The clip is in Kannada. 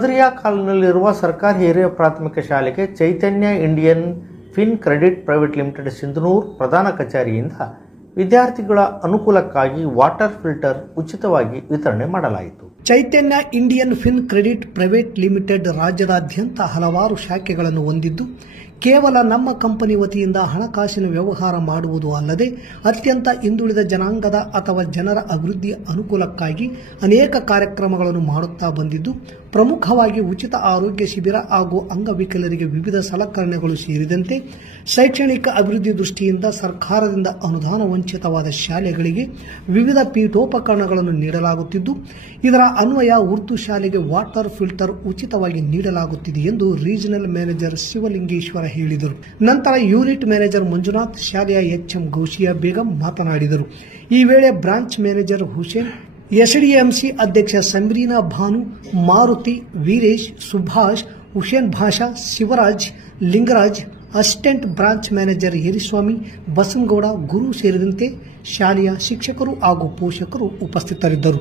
ಸದರಿಯಾ ಕಾಲೋನಿಯಲ್ಲಿರುವ ಸರ್ಕಾರಿ ಹಿರಿಯ ಪ್ರಾಥಮಿಕ ಶಾಲೆಗೆ Chaitanya Indian fin credit private limited Sindhanur ಪ್ರಧಾನ ಕಚೇರಿಯಿಂದ ವಿದ್ಯಾರ್ಥಿಗಳ ಅನುಕೂಲಕ್ಕಾಗಿ ವಾಟರ್ ಫಿಲ್ಟರ್ ಉಚಿತವಾಗಿ ವಿತರಣೆ ಮಾಡಲಾಯಿತು. Chaitanya Indian fin credit private limited ರಾಜ್ಯದಾದ್ಯಂತ ಹಲವಾರು ಶಾಖೆಗಳನ್ನು ಹೊಂದಿದ್ದು, ಕೇವಲ ನಮ್ಮ ಕಂಪನಿ ವತಿಯಿಂದ ಹಣಕಾಸಿನ ವ್ಯವಹಾರ ಮಾಡುವುದು ಅಲ್ಲದೆ ಅತ್ಯಂತ ಹಿಂದುಳಿದ ಜನಾಂಗದ ಅಥವಾ ಜನರ ಅಭಿವೃದ್ಧಿಯ ಅನುಕೂಲಕ್ಕಾಗಿ ಅನೇಕ ಕಾರ್ಯಕ್ರಮಗಳನ್ನು ಮಾಡುತ್ತಾ ಬಂದಿದ್ದು, ಪ್ರಮುಖವಾಗಿ ಉಚಿತ ಆರೋಗ್ಯ ಶಿಬಿರ ಹಾಗೂ ಅಂಗವಿಕಲರಿಗೆ ವಿವಿಧ ಸಲಕರಣೆಗಳು ಸೇರಿದಂತೆ ಶೈಕ್ಷಣಿಕ ಅಭಿವೃದ್ಧಿ ದೃಷ್ಟಿಯಿಂದ ಸರ್ಕಾರದಿಂದ ಅನುದಾನ ವಂಚಿತವಾದ ಶಾಲೆಗಳಿಗೆ ವಿವಿಧ ಪೀಠೋಪಕರಣಗಳನ್ನು ನೀಡಲಾಗುತ್ತಿದ್ದು, ಇದರ ಅನ್ವಯ ಉರ್ದು ಶಾಲೆಗೆ ವಾಟರ್ ಫಿಲ್ಟರ್ ಉಚಿತವಾಗಿ ನೀಡಲಾಗುತ್ತಿದೆ ಎಂದು ರೀಜನಲ್ ಮ್ಯಾನೇಜರ್ ಶಿವಲಿಂಗೇಶ್ವರ ಹೇಳಿದರು. ನಂತರ ಯೂನಿಟ್ ಮ್ಯಾನೇಜರ್ ಮಂಜುನಾಥ್, ಶಾಲೆಯ ಎಚ್ಎಂ ಗೌಸಿಯಾ ಬೇಗಂ ಮಾತನಾಡಿದರು. ಈ ವೇಳೆ ಬ್ರಾಂಚ್ ಮ್ಯಾನೇಜರ್ ಹುಸೇನ್, ಎಸ್ಡಿಎಂಸಿ ಅಧ್ಯಕ್ಷ ಸಮರೀನಾ ಭಾನು, Maruti, Veeresh, Subhash, Hussain Basha, Shivaraj, Lingaraj, assistant branch manager Yariswamy, Basanagouda, Guru ಸೇರಿದಂತೆ ಶಾಲೆಯ ಶಿಕ್ಷಕರು ಹಾಗೂ ಪೋಷಕರು ಉಪಸ್ಥಿತರಿದ್ದರು.